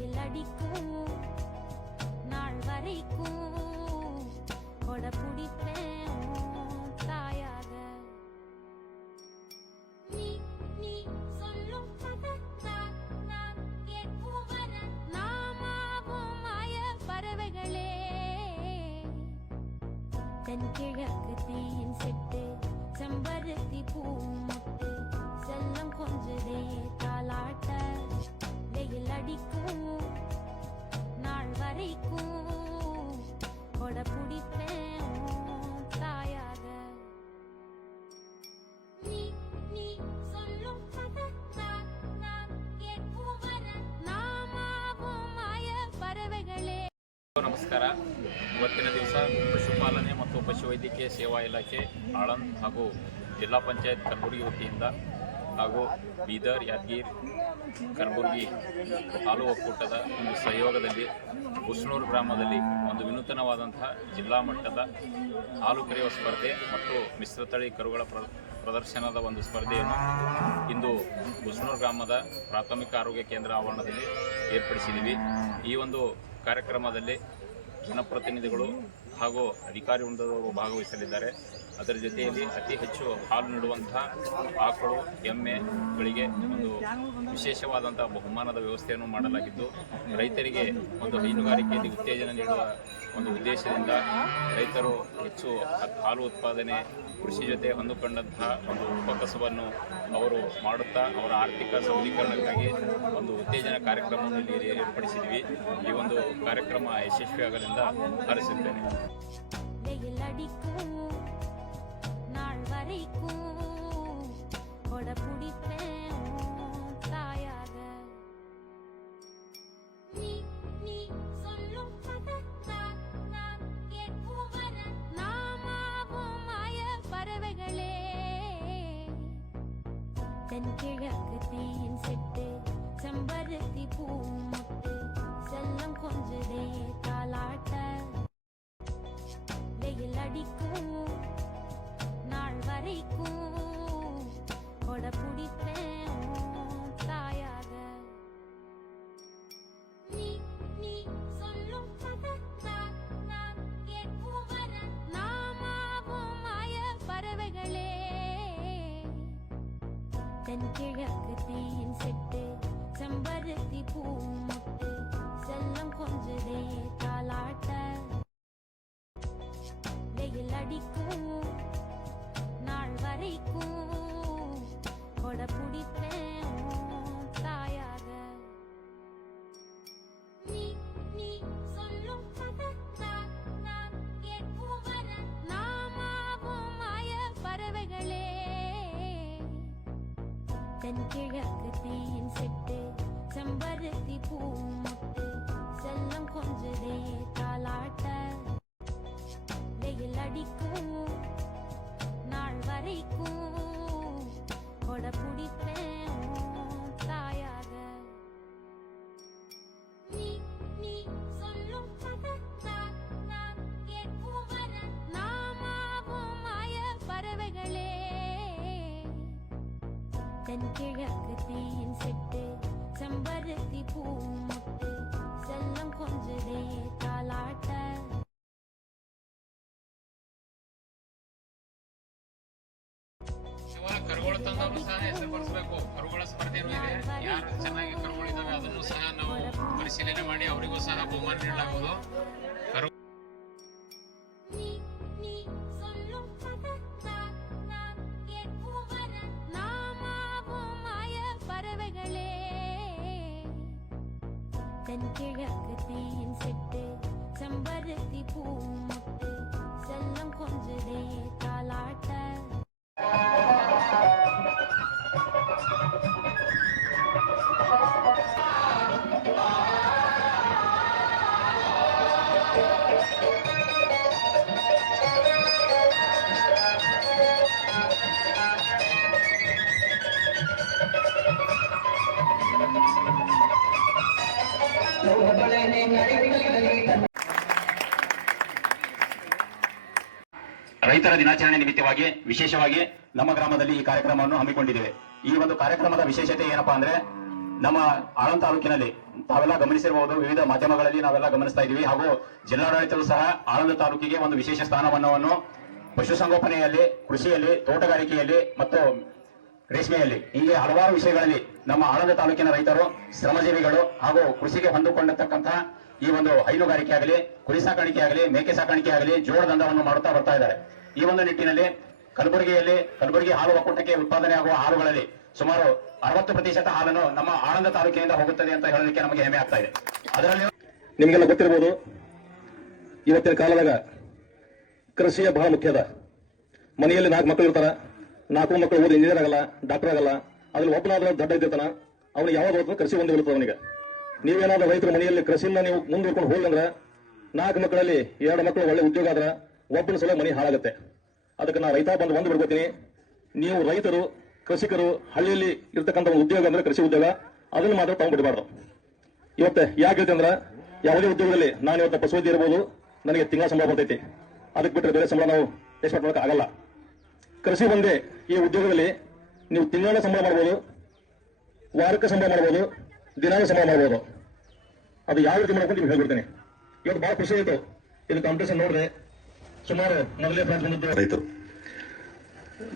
வெயில் அடிக்கும் நாள் வரைக்கும் கொட பிடிப்பேன் தாயாக. நீ நீ சொல்லும் கதை நான் கேட்கும் வர நாமாவும் மாய பறவைகளே. தென்கிழக்கு தீயின் சிட்டு செம்பருத்தி பூ முட்டு செல்லம் கொஞ்சதே தாலாட்ட. வெயில் அடிக்கும் நாள் வரைக்கும் கொட பிடிப்பேன் தாயாக. நீ நீ சொல்லும் கதை நான் கேட்கும் வர நாமாவும் மாய ಪರವೆಗಳೇ. ನಮಸ್ಕಾರ. ಇವತ್ತಿನ ದಿವಸ ಪಶುಪಾಲನೆ ಮತ್ತು ಪಶುವೈದ್ಯಕೀಯ ಸೇವಾ ಇಲಾಖೆ ಆಳಂದ್ ಹಾಗೂ ಜಿಲ್ಲಾ ಪಂಚಾಯತ್ ಕಲಬುರಗಿ ವತಿಯಿಂದ ಹಾಗೂ ಬೀದರ್, ಯಾದಗಿರಿ, ಕಲಬುರಗಿ ಹಾಲು ಒಕ್ಕೂಟದ ಒಂದು ಸಹಯೋಗದಲ್ಲಿ ಕುಸ್ನೂರು ಗ್ರಾಮದಲ್ಲಿ ಒಂದು ವಿನೂತನವಾದಂತಹ ಜಿಲ್ಲಾ ಮಟ್ಟದ ಹಾಲು ಕರೆಯುವ ಸ್ಪರ್ಧೆ ಮತ್ತು ಮಿಶ್ರತಳಿ ಕರುಗಳ ಪ್ರದರ್ಶನದ ಒಂದು ಸ್ಪರ್ಧೆಯನ್ನು ಇಂದು ಕುಸ್ನೂರು ಗ್ರಾಮದ ಪ್ರಾಥಮಿಕ ಆರೋಗ್ಯ ಕೇಂದ್ರ ಆವರಣದಲ್ಲಿ ಏರ್ಪಡಿಸಿದ್ದೀವಿ. ಈ ಒಂದು ಕಾರ್ಯಕ್ರಮದಲ್ಲಿ ಜನಪ್ರತಿನಿಧಿಗಳು ಹಾಗೂ ಅಧಿಕಾರಿ ವೃಂದದವರು ಭಾಗವಹಿಸಲಿದ್ದಾರೆ. ಅದರ ಜೊತೆಯಲ್ಲಿ ಅತಿ ಹೆಚ್ಚು ಹಾಲು ನೀಡುವಂತಹ ಆಕಳು, ಎಮ್ಮೆಗಳಿಗೆ ಒಂದು ವಿಶೇಷವಾದಂತಹ ಬಹುಮಾನದ ವ್ಯವಸ್ಥೆಯನ್ನು ಮಾಡಲಾಗಿದ್ದು, ರೈತರಿಗೆ ಒಂದು ಹೈನುಗಾರಿಕೆಯಲ್ಲಿ ಉತ್ತೇಜನ ನೀಡುವ ಒಂದು ಉದ್ದೇಶದಿಂದ ರೈತರು ಹೆಚ್ಚು ಹಾಲು ಉತ್ಪಾದನೆ, ಕೃಷಿ ಜೊತೆ ಹೊಂದಿಕೊಂಡಂತಹ ಒಂದು ಉಪಕಸವನ್ನು ಅವರು ಮಾಡುತ್ತಾ ಅವರ ಆರ್ಥಿಕ ಸಬಲೀಕರಣಕ್ಕಾಗಿ ಒಂದು ಉತ್ತೇಜನ ಕಾರ್ಯಕ್ರಮವನ್ನು ಇಲ್ಲಿ ಏರ್ಪಡಿಸಿದ್ವಿ. ಈ ಒಂದು ಕಾರ್ಯಕ್ರಮ ಯಶಸ್ವಿಯಾಗಲೆಂದು ಹಾರೈಸುತ್ತೇನೆ. நாள் வரைக்கும் கொட பிடிப்பேன் தாயாக. நீ நீ சொல்லும் கதை நான் கேட்கும் வர நாமாவும் மாய பறவைகளே. தென்கிழக்கு தீயின் சிட்டு செம்பருத்தி பூ முட்டு செல்லம் கொஞ்சதே தாலாட்ட. வெயில் அடிக்கும் நாள் வரைக்கும் கொட பிடிப்பேன் தாயாக. நீ நீ சொல்லும் கதை நான் கேட்கும் வர நாமாவும் மாய பறவைகளே. தென்கிழக்கு தீயின் சிட்டு செம்பருத்தி பூ முட்டு செல்லம் கொஞ்சதே தாலாட்ட. வெயில் அடிக்கும் நாள் வரைக்கும் கொட பிடிப்பேன் தாயாக. நீ நீ சொல்லும் கதை நான் கேட்கும் வர நாமாவும் மாய பறவைகளே. தென்கிழக்கு தீயின் சிட்டு செம்பருத்தி பூ முட்டு செல்லம் கொஞ்சதே தாலாட்ட. வெயில் அடிக்கும் நாள் வரைக்கும் கொட பிடிப்பேன் தாயாக. நீ நீ சொல்லும் கதை நான் கேட்கும் வர நாமாவும் மாய பறவைகளே. தென்கிழக்கு தீயின் சிட்டு செம்பருத்தி பூ முட்டு செல்லம் கொஞ்சதே தாலாட்ட. ಕರುಗಳು ತಂದವರು ಸಹ ಹೆಸರು ಬರೆಸಬೇಕು. ಕರುಗಳ ಸ್ಪರ್ಧೆನೂ ಇದೆ. ಯಾರು ಚೆನ್ನಾಗಿ ಕರುಗಳಿದ್ದಾವೆ ಅದನ್ನು ಸಹ ನಾವು ಪರಿಶೀಲನೆ ಮಾಡಿ ಅವರಿಗೂ ಸಹ ಬಹುಮಾನ ನೀಡಲಾಗುವುದು. தென்கிழக்கு தீயின் சிட்டு செம்பருத்தி பூ முட்டு செல்லம் கொஞ்சதே தாலாட்ட. ರೈತರ ದಿನಾಚರಣೆ ನಿಮಿತ್ತವಾಗಿ ವಿಶೇಷವಾಗಿ ನಮ್ಮ ಗ್ರಾಮದಲ್ಲಿ ಈ ಕಾರ್ಯಕ್ರಮವನ್ನು ಹಮ್ಮಿಕೊಂಡಿದ್ದೇವೆ. ಈ ಒಂದು ಕಾರ್ಯಕ್ರಮದ ವಿಶೇಷತೆ ಏನಪ್ಪಾ ಅಂದ್ರೆ ನಮ್ಮ ಆಳಂದ ತಾಲೂಕಿನಲ್ಲಿ ತಾವೆಲ್ಲ ಗಮನಿಸಿರಬಹುದು, ವಿವಿಧ ಮಾಧ್ಯಮಗಳಲ್ಲಿ ನಾವೆಲ್ಲ ಗಮನಿಸ್ತಾ ಇದೀವಿ. ಹಾಗೂ ಜಿಲ್ಲಾಡಳಿತವು ಸಹ ಆಳಂದ ತಾಲೂಕಿಗೆ ಒಂದು ವಿಶೇಷ ಸ್ಥಾನಮಾನವನ್ನು ಪಶುಸಂಗೋಪನೆಯಲ್ಲಿ, ಕೃಷಿಯಲ್ಲಿ, ತೋಟಗಾರಿಕೆಯಲ್ಲಿ ಮತ್ತು ರೇಷ್ಮೆಯಲ್ಲಿ ಹೀಗೆ ಹಲವಾರು ವಿಷಯಗಳಲ್ಲಿ ನಮ್ಮ ಆಳಂದ ತಾಲೂಕಿನ ರೈತರು, ಶ್ರಮಜೀವಿಗಳು ಹಾಗೂ ಕೃಷಿಗೆ ಹೊಂದಿಕೊಂಡಿರ್ತಕ್ಕಂತಹ ಈ ಒಂದು ಹೈನುಗಾರಿಕೆ ಆಗಲಿ, ಕುರಿ ಸಾಕಾಣಿಕೆ ಆಗಲಿ, ಮೇಕೆ ಸಾಕಾಣಿಕೆ ಆಗಲಿ, ಜೋಳ ದಂಧವನ್ನು ಮಾಡುತ್ತಾ ಬರ್ತಾ ಇದ್ದಾರೆ. ಈ ಒಂದು ನಿಟ್ಟಿನಲ್ಲಿ ಕಲಬುರಗಿ ಹಾಲು ಒಕ್ಕೂಟಕ್ಕೆ ಉತ್ಪಾದನೆ ಆಗುವ ಹಾಲುಗಳಲ್ಲಿ ಸುಮಾರು 60% ಹಾಲನ್ನು ನಮ್ಮ ಆಳಂದ ತಾಲೂಕಿನಿಂದ ಹೋಗುತ್ತದೆ ಅಂತ ಹೇಳಲಿಕ್ಕೆ ನಮಗೆ ಹೆಮ್ಮೆ ಆಗ್ತಾ ಇದೆ. ಅದರಲ್ಲಿ ನಿಮಗೆಲ್ಲ ಗೊತ್ತಿರಬಹುದು, ಇವತ್ತಿನ ಕಾಲದಾಗ ಕೃಷಿಯ ಬಹಳ ಮುಖ್ಯ ಅದ. ಮನೆಯಲ್ಲಿ 4 ಮಕ್ಕಳು ಇರ್ತಾರ, 4 ಮಕ್ಕಳು ಓದಿ ಇಂಜಿನಿಯರ್ ಆಗಲ್ಲ, ಡಾಕ್ಟರ್ ಆಗಲ್ಲ. ಅದ್ರಲ್ಲಿ ಒಬ್ಬನಾದ್ರೂ ದೊಡ್ಡ ಇದ್ದಿರ್ತಾನ, ಅವನು ಯಾವಾಗ ಹೋದ್ರು ಕೃಷಿ ಒಂದು ಇರ್ತದೆ ಅವನಿಗೆ. ನೀವೇನಾದ್ರೂ ರೈತರ ಮನೆಯಲ್ಲಿ ಕೃಷಿಯಿಂದ ನೀವು ಮುಂದುವರ್ಕೊಂಡು ಹೋಗ್ಲಂದ್ರ 4 ಮಕ್ಕಳಲ್ಲಿ 2 ಮಕ್ಕಳು ಒಳ್ಳೆ ಉದ್ಯೋಗ ಆದ್ರ ಒಬ್ಬನ ಸಲ ಮನೆ ಹಾಳಾಗುತ್ತೆ. ಅದಕ್ಕೆ ನಾ ರೈತ ಬಂದು ಒಂದು ಬಿಡ್ಕೋತೀನಿ, ನೀವು ರೈತರು, ಕೃಷಿಕರು, ಹಳ್ಳಿಯಲ್ಲಿ ಇರ್ತಕ್ಕಂಥ ಒಂದು ಉದ್ಯೋಗ ಅಂದ್ರೆ ಕೃಷಿ ಉದ್ಯೋಗ, ಅದನ್ನು ಮಾತ್ರ ತಗೊಂಡ್ಬಿಡಬಾರ್ದು. ಇವತ್ತೆ ಯಾಕೆ ಹೇಳ್ತೀನಿ ಅಂದ್ರೆ, ಯಾವುದೇ ಉದ್ಯೋಗದಲ್ಲಿ ನಾನು ಇವತ್ತು ಪಶುವೈದ್ಯ ಇರ್ಬೋದು, ನನಗೆ ತಿಂಗಳ ಸಂಬಳ ಬರ್ತೈತಿ, ಅದಕ್ಕೆ ಬಿಟ್ಟರೆ ಬೇರೆ ಸಂಬಳ ನಾವು ಎಕ್ಸ್ಪೆಕ್ಟ್ ಮಾಡೋಕೆ ಆಗಲ್ಲ. ಕೃಷಿ ಒಂದೇ ಈ ಉದ್ಯೋಗದಲ್ಲಿ ನೀವು ತಿಂಗಳ ಸಂಬಳ ಮಾಡ್ಬೋದು, ವಾರಕ್ಕೆ ಸಂಬಳ ಮಾಡ್ಬೋದು, ದಿನಾಲೂ ಸಂಬಳ ಮಾಡ್ಬೋದು. ಅದು ಯಾವ ರೀತಿ ಮಾಡ್ಕೊಂಡು ನಿಮ್ಗೆ ಹೇಳ್ಬಿಡ್ತೇನೆ. ಇವತ್ತು ಬಹಳ ಖುಷಿ ಆಯಿತು, ಇದು ಕಾಂಪಿಟೇಷನ್ ನೋಡಿದೆ. ಸುಮಾರು ಮೊದಲೇ ಫ್ರಾನ್ಸ್ ಬಂದಿದ್ದು ರೈತರು.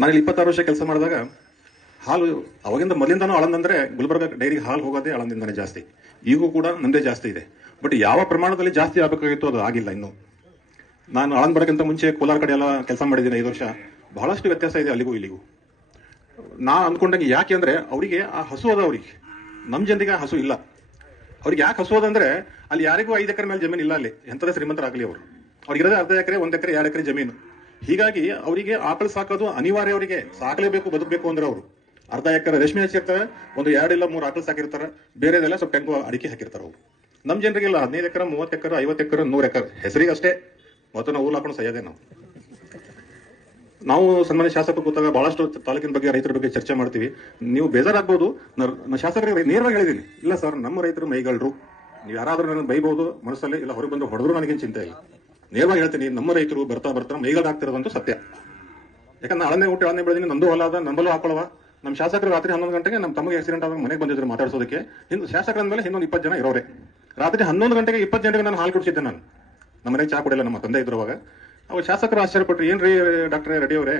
ನಾನಿಲ್ಲಿ 26 ವರ್ಷ ಕೆಲಸ ಮಾಡಿದಾಗ ಹಾಲು ಅವಾಗಿಂದ ಮೊದಲಿಂದಾನು ಆಳಂದಂದ್ರೆ ಗುಲ್ಬರ್ಗ ಡೈರಿಗೆ ಹಾಲು ಹೋಗೋದೇ ಆಳಂದಿಂದಾನೇ ಜಾಸ್ತಿ. ಈಗೂ ಕೂಡ ನಂದೇ ಜಾಸ್ತಿ ಇದೆ. ಬಟ್ ಯಾವ ಪ್ರಮಾಣದಲ್ಲಿ ಜಾಸ್ತಿ ಆಗಬೇಕಾಗಿತ್ತು ಅದು ಆಗಿಲ್ಲ ಇನ್ನೂ. ನಾನು ಆಳಂದ್ ಬರೋಕ್ಕಿಂತ ಮುಂಚೆ ಕೋಲಾರ ಕಡೆ ಎಲ್ಲ ಕೆಲಸ ಮಾಡಿದ್ದೀನಿ 5 ವರ್ಷ. ಬಹಳಷ್ಟು ವ್ಯತ್ಯಾಸ ಇದೆ ಅಲ್ಲಿಗೂ ಇಲ್ಲಿಗೂ. ನಾ ಅಂದ್ಕೊಂಡಂಗೆ ಯಾಕೆ ಅಂದ್ರೆ ಅವರಿಗೆ ಆ ಹಸು ಅದ, ಅವ್ರಿಗೆ. ನಮ್ಮ ಜನರಿಗೆ ಆ ಹಸು ಇಲ್ಲ. ಅವ್ರಿಗೆ ಯಾಕೆ ಹಸು ಅದಂದ್ರೆ ಅಲ್ಲಿ ಯಾರಿಗೂ 5 ಎಕರೆ ಮೇಲೆ ಜಮೀನು ಇಲ್ಲ. ಅಲ್ಲಿ ಎಂಥದೇ ಶ್ರೀಮಂತರಾಗಲಿ ಅವರು, ಅವ್ರಿಗಿರೋದೇ ಅರ್ಧ ಎಕರೆ, 1 ಎಕರೆ, 2 ಎಕರೆ ಜಮೀನು. ಹೀಗಾಗಿ ಅವರಿಗೆ ಆಕಳು ಸಾಕೋದು ಅನಿವಾರ್ಯ. ಅವರಿಗೆ ಸಾಕಲೇಬೇಕು, ಬದುಕಬೇಕು ಅಂದ್ರೆ ಅವರು ಅರ್ಧ ಎಕರೆ ರೇಷ್ಮೆ ಹಚ್ಚಿರ್ತಾರೆ, ಒಂದು 2 ಇಲ್ಲ 3 ಆಕಳು ಸಾಕಿರ್ತಾರೆ, ಬೇರೆದೆಲ್ಲ ಸ್ವಲ್ಪ ಟೆಂಕು ಅಡಿಕೆ ಹಾಕಿರ್ತಾರೆ ಅವರು. ನಮ್ಮ ಜನರಿಗೆಲ್ಲ 15 ಎಕರೆ, 30 ಎಕರೆ, 50 ಎಕರೆ, 100 ಎಕರೆ ಹೆಸರಿಗೆ ಅಷ್ಟೇ. ಮತ್ತು ನಾವು ಊರು ಹಾಕೊಂಡು ಸಹ್ಯದೇ. ನಾವು ಸನ್ಮಾನ್ಯ ಶಾಸಕರು ಕೂತಾಗ ಬಹಳಷ್ಟು ತಾಲೂಕಿನ ಬಗ್ಗೆ, ರೈತರ ಬಗ್ಗೆ ಚರ್ಚೆ ಮಾಡ್ತೀವಿ. ನೀವು ಬೇಜಾರಾಗ್ಬೋದು, ಶಾಸಕರಿಗೆ ನೇರವಾಗಿ ಹೇಳಿದ್ದೀನಿ, ಇಲ್ಲ ಸರ್ ನಮ್ಮ ರೈತರು ಮೈಗಳ್ರು, ನೀವು ಯಾರಾದ್ರೂ ನನ್ನ ಬೈಬಹುದು ಮನಸ್ಸಲ್ಲಿ, ಇಲ್ಲ ಹೊರಗೆ ಬಂದು ಹೊಡೆದ್ರು ನನಗೇನು ಚಿಂತೆ ಇಲ್ಲ. ನೇರವಾಗಿ ಹೇಳ್ತೀನಿ, ನಮ್ಮ ರೈತರು ಬರ್ತಾ ಮೈಗಳ್ದಾಗ್ತಿರೋದಂತೂ ಸತ್ಯ. ಯಾಕಂದ್ರೆ ಆಳನೆ ಊಟ ಆಳನೆ ಬೆಳೆದಿನಿ, ನಂದು ಹೊಲ ಅದ, ನಂಬಲು ಹಾಕೊಳ್ಳುವ. ನಮ್ಮ ಶಾಸಕರು ರಾತ್ರಿ 11 ಗಂಟೆಗೆ ನಮ್ಮ ತಮಗೆ ಆಕ್ಸಿಡೆಂಟ್ ಆದಾಗ ಮನೆಗೆ ಬಂದಿದ್ರು ಮಾತಾಡ್ಸೋದಕ್ಕೆ. ಶಾಸಕರ ಮೇಲೆ ಇನ್ನೊಂದು 20 ಜನ ಇರೋರೆ. ರಾತ್ರಿ 11 ಗಂಟೆಗೆ 20 ಜನರಿಗೆ ನಾನು ಹಾಲು ಕುಡಿಸಿದ್ದೆ. ನಾನು ನಮ್ಮ ಮನೆಗೆ ಚಾ ಕುಡಿಯಲ್ಲ, ನಮ್ಮ ತಂದೆ ಇದ್ರುವಾಗ. ಅವಾಗ ಶಾಸಕರು ಆಶ್ಚರ್ಯಪಟ್ರು, ಏನ್ರಿ ಡಾಕ್ಟರ್ ರೆಡ್ಡಿ ಅವರೇ,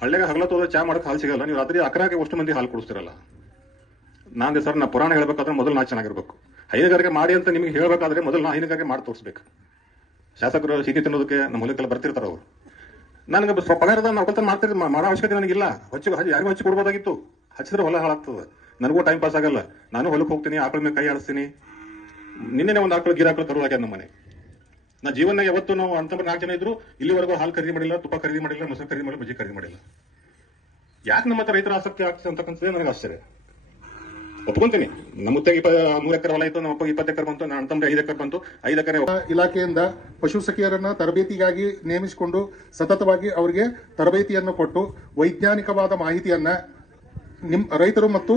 ಹಳ್ಳಿಗೆ ಹಗಲತ್ತು ಹೋದ್ರೆ ಚಾ ಮಾಡಕ್ಕೆ ಹಾಲು ಸಿಗಲ್ಲ, ನೀವು ರಾತ್ರಿ 11ಕ್ಕೆ ಅಷ್ಟು ಮಂದಿ ಹಾಲು ಕುಡಿಸ್ತಿರಲ್ಲ. ನಾನೇ ಸರ್, ನಾ ಪುರಾಣ ಹೇಳ್ಬೇಕಾದ್ರೆ ಮೊದಲು ನಾ ಚೆನ್ನಾಗಿರ್ಬೇಕು. ಹೈನುಗಾರಿಕೆ ಮಾಡಿ ಅಂತ ನಿಮ್ಗೆ ಹೇಳ್ಬೇಕಾದ್ರೆ ಮೊದಲು ನಾ ಹೈನುಗಾರಿಕೆ ಮಾಡಿ ತೋರಿಸ್ಬೇಕು. ಶಾಸಕರು ಸಿಟಿ ತಿನ್ನೋದಕ್ಕೆ ನಮ್ಮ ಹೊಲಕ್ಕೆಲ್ಲ ಬರ್ತಿರ್ತಾರೆ ಅವರು. ನನಗೆ ಪಗಾರದ ಒಕ್ಕಲ್ತನ ಮಾಡೋ ಅವಶ್ಯಕತೆ ನನಗಿಲ್ಲ. ಯಾರಿಗೂ ಹಚ್ಚಿ ಕೊಡ್ಬೋದಾಗಿತ್ತು, ಹಚ್ಚಿದ್ರೆ ಹೊಲ ಹಾಳಾಗ್ತದೆ, ನನಗೂ ಟೈಮ್ ಪಾಸ್ ಆಗಲ್ಲ. ನಾನು ಹೊಲಕ್ಕೆ ಹೋಗ್ತೀನಿ, ಆಕಳ ಮೇಲೆ ಕೈ ಆಡಿಸ್ತೀನಿ. ನಿನ್ನೆ ಒಂದು ಆಕಳು ಗಿರಾಕಳು ಕರುವಾಗ್ಯದ ನಮ್ಮ ಮನೆ. ನಾ ಜೀವನ ಯಾವತ್ತು ನಾವು ಅಂತ 4 ಜನ ಇದ್ರು ಇಲ್ಲಿವರೆಗೂ ಹಾಲು ಖರೀದಿ ಮಾಡಿಲ್ಲ, ತುಪ್ಪ ಖರೀದಿ ಮಾಡಿಲ್ಲ, ಮೊಸರು ಖರೀದಿ ಮಾಡಿಲ್ಲ, ಬಜ್ಜಿ ಖರೀದಿ ಮಾಡಿಲ್ಲ. ಯಾಕೆ ನಮ್ಮ ಹತ್ರ ರೈತರ ಆಸಕ್ತಿ ಆಗ್ತದೆ ಅಂತಕ್ಕಂಥದ್ದೇ ನನಗೆ ಆಶ್ಚರ್ಯ. ಒಪ್ಕೊಂತೀನಿ, ನಮ್ಮ ಮುತ್ತಾಗಿ 3 ಎಕರೆ ಹೊಲ ಇತ್ತು, ನಮ್ಮ ಅಪ್ಪ 20 ಎಕರೆ ಬಂತು, ನನ್ನ ತಮ್ಮ 5 ಎಕರೆ ಬಂತು. 5 ಎಕರೆ ಇಲಾಖೆಯಿಂದ ಪಶು ಸಖಿಯರನ್ನ ತರಬೇತಿಗಾಗಿ ನೇಮಿಸಿಕೊಂಡು ಸತತವಾಗಿ ಅವರಿಗೆ ತರಬೇತಿಯನ್ನು ಕೊಟ್ಟು ವೈಜ್ಞಾನಿಕವಾದ ಮಾಹಿತಿಯನ್ನ ರೈತರು ಮತ್ತು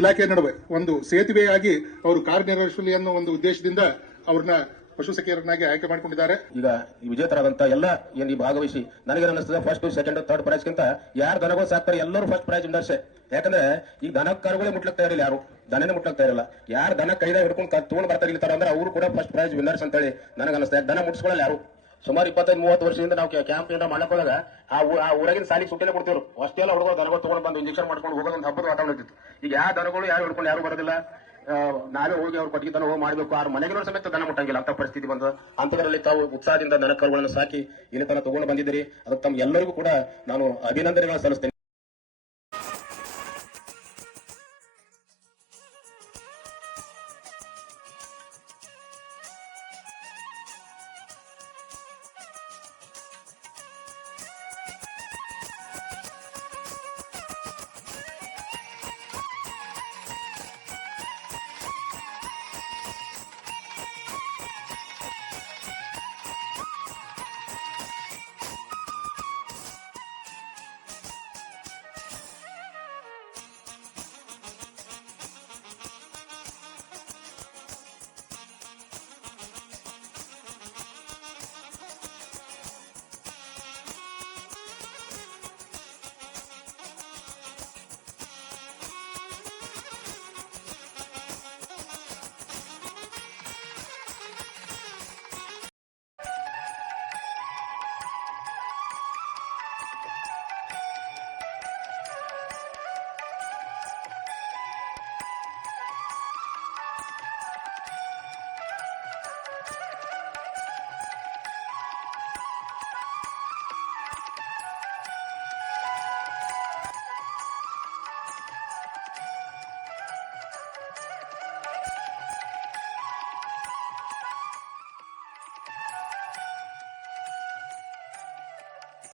ಇಲಾಖೆಯ ನಡುವೆ ಒಂದು ಸೇತುವೆಯಾಗಿ ಅವರು ಕಾರ್ಯನಿರ್ವಹಿಸಲಿ ಅನ್ನೋ ಒಂದು ಉದ್ದೇಶದಿಂದ ಅವ್ರನ್ನ ಪಶು ಸಖಿಯರನ್ನಾಗಿ ಆಯ್ಕೆ ಮಾಡಿಕೊಂಡಿದ್ದಾರೆ. ಈಗ ಈ ವಿಜೇತರಾದಂತ ಎಲ್ಲ ಏನ್ ಈ ಭಾಗವಹಿಸಿ ನನಗೆ ಅನಿಸ್ತದೆ ಫಸ್ಟ್, ಸೆಕೆಂಡ್, ಥರ್ಡ್ ಪ್ರೈಸ್ಗಿಂತ ಯಾರು ದನಗಳು ಸಾಕ್ತಾರೆ ಎಲ್ಲರೂ ಫಸ್ಟ್ ಪ್ರೈಸ್ ವಿನ್ನರ್ಸೆ. ಯಾಕಂದ್ರೆ ಈಗ ದನ ಕರುಗಳೇ ಮುಟ್ಲಕ್ತಾ ಇರಲಿಲ್ಲ, ಯಾರು ದನನೇ ಮುಟ್ಲಕ್ತಾ ಇರಲ್ಲ. ಯಾರು ದನ ಕೈದಾಗ ಹಿಡ್ಕೊಂಡು ತಗೊಂಡ್ ಬರ್ತಾ ಇರ್ತಾರ ಅಂದ್ರೆ ಅವರು ಕೂಡ ಫಸ್ಟ್ ಪ್ರೈಸ್ ವಿನ್ನರ್ಸ್ ಅಂತ ಹೇಳಿ ನನಗೆ ಅನಿಸ್ತದೆ. ದನ ಮುಟ್ಸ್ಕೊಳ್ಳಲ್ಲ ಯಾರು. ಸುಮಾರು 25-30 ವರ್ಷದಿಂದ ನಾವು ಕ್ಯಾಂಪ್ ಏನಾರ ಮಾಡಕ್ ಹೋದಾಗ ಆ ಊರಾಗಿನ ಸಾಲಿಗೆ ಸುಟ್ಟಿನೇ ಕೊಡ್ತಿದ್ರು. ಅಷ್ಟೆಲ್ಲ ಹುಡುಗರು ದನಗಳು ತಗೊಂಡು ಬಂದು ಇಂಜೆಕ್ಷನ್ ಮಾಡ್ಕೊಂಡು ಹೋಗೋದು ಒಂದು ಹಬ್ಬದ ವಾತಾವರಣ ಇತ್ತು. ಈಗ ಯಾವ ದನಗಳು ಯಾರು ಹಿಡ್ಕೊಂಡು ಯಾರು ಬರೋದಿಲ್ಲ. ನಾವೇ ಹೋಗಿ ಅವ್ರು ಕೊಟ್ಟಿಗೆ ದನ ಹೋಗಿ ಮಾಡಬೇಕು. ಅವ್ರ ಮನೆಗಳ ಸಮೇತ ದನ ಮುಟ್ಟಂಗಿಲ್ಲ ಅಂತ ಪರಿಸ್ಥಿತಿ ಬಂದ. ಅಂತದ್ರಲ್ಲಿ ತಾವು ಉತ್ಸಾಹದಿಂದ ದನ ಕರುಗಳನ್ನು ಸಾಕಿ ಇಲ್ಲಿ ತನಕ ತಗೊಂಡು ಬಂದಿದ್ದೀರಿ. ಅದಕ್ಕೆ ತಮ್ಮ ಎಲ್ಲರಿಗೂ ಕೂಡ ನಾನು ಅಭಿನಂದನೆಗಳನ್ನು ಸಲ್ಲಿಸ್ತೇನೆ.